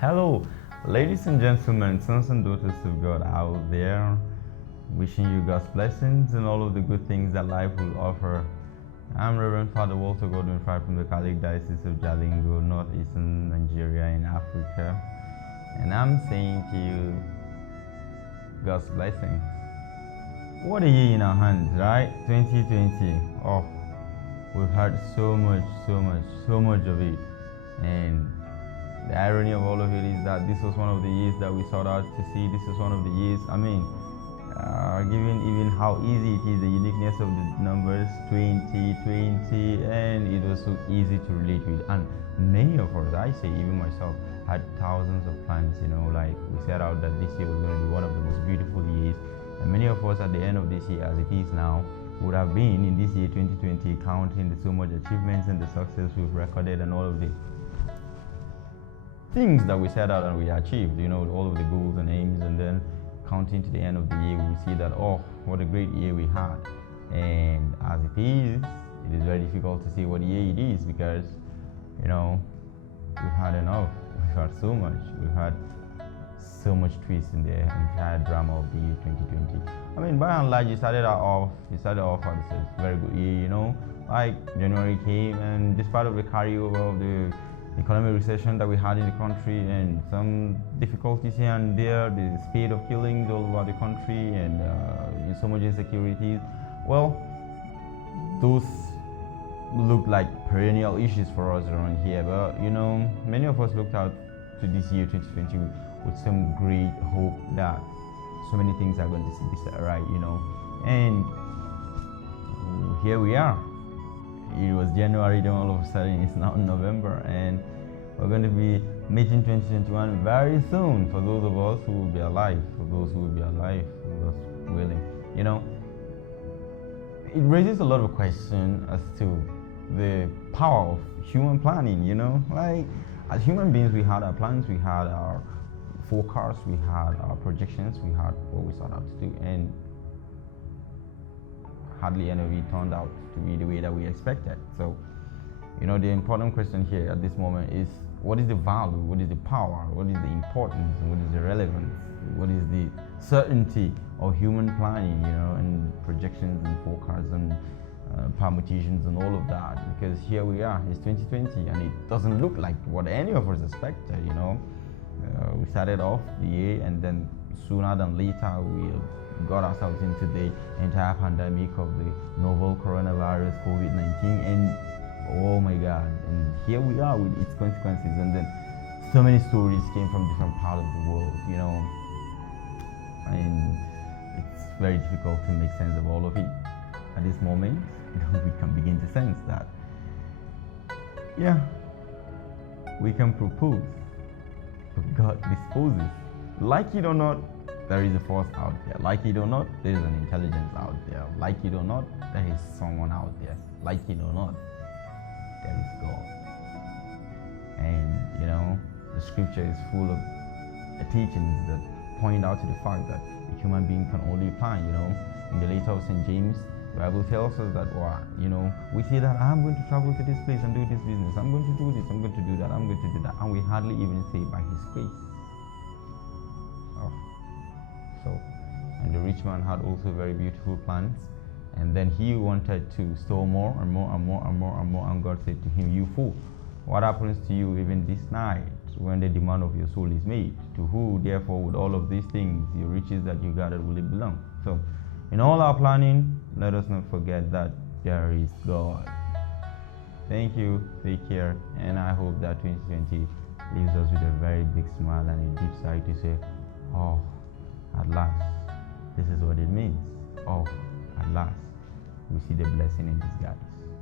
Hello, ladies and gentlemen, sons and daughters of God out there, wishing you God's blessings and all of the good things that life will offer. I'm Reverend Father Walter Godwin Fry from the Catholic Diocese of Jalingo, northeastern Nigeria in Africa, and I'm saying to you, God's blessings. What a year in our hands, right? 2020. Oh, we've had so much of it, and the irony of all of it is that this was one of the years that we sought out to see. This is one of the years, given even how easy it is, the uniqueness of the numbers 2020, and it was so easy to relate with. And many of us, I say even myself, had thousands of plans, like we set out that this year was going to be one of the most beautiful years. And many of us at the end of this year, as it is now, would have been in this year 2020 counting the so much achievements and the success we've recorded and all of the things that we set out and we achieved, all of the goals and aims, and then counting to the end of the year, we see that, oh, what a great year we had. And as it is very difficult to see what year it is because, we've had enough. We've had so much. We've had so much twist in the entire drama of the year 2020. By and large, it started off as a very good year, like January came, and despite of the carryover of the economic recession that we had in the country and some difficulties here and there, the spate of killings all over the country and so much insecurities, well, those look like perennial issues for us around here. But many of us looked out to this year 2020 with some great hope that so many things are going to be set right, and here we are. It was January, then all of a sudden it's now November, and we're going to be meeting 2021 very soon for those of us who will be alive, for those willing. It raises a lot of questions as to the power of human planning, like as human beings we had our plans, we had our forecasts, we had our projections, we had what we sought out to do, and hardly any of it turned out to be the way that we expected. So, the important question here at this moment is, what is the value, what is the power, what is the importance, and what is the relevance, what is the certainty of human planning, and projections and forecasts and permutations and all of that? Because here we are, it's 2020, and it doesn't look like what any of us expected, we started off the year, and then sooner than later we got ourselves into the entire pandemic of the novel coronavirus COVID-19, and oh my god, and here we are with its consequences. And then so many stories came from different parts of the world, and it's very difficult to make sense of all of it at this moment. We can begin to sense that we can propose, but God disposes. Like it or not, there is a force out there. Like it or not, there is an intelligence out there. Like it or not, there is someone out there. Like it or not, there is God. And the scripture is full of teachings that point out to the fact that a human being can only plan. In the letter of St. James, the Bible tells us that, we say that I'm going to travel to this place and do this business. I'm going to do this. I'm going to do that. I'm going to do that. And we hardly even say by His grace. And the rich man had also very beautiful plans, and then he wanted to store more and more and more and more and more, and God said to him, "You fool, what happens to you even this night when the demand of your soul is made? To who therefore would all of these things, your riches that you gathered, will it belong?" So in all our planning, let us not forget that there is God. Thank you, take care, and I hope that 2020 leaves us with a very big smile and a deep sigh to say, oh, at last, this is what it means. Oh, at last, we see the blessing in disguise.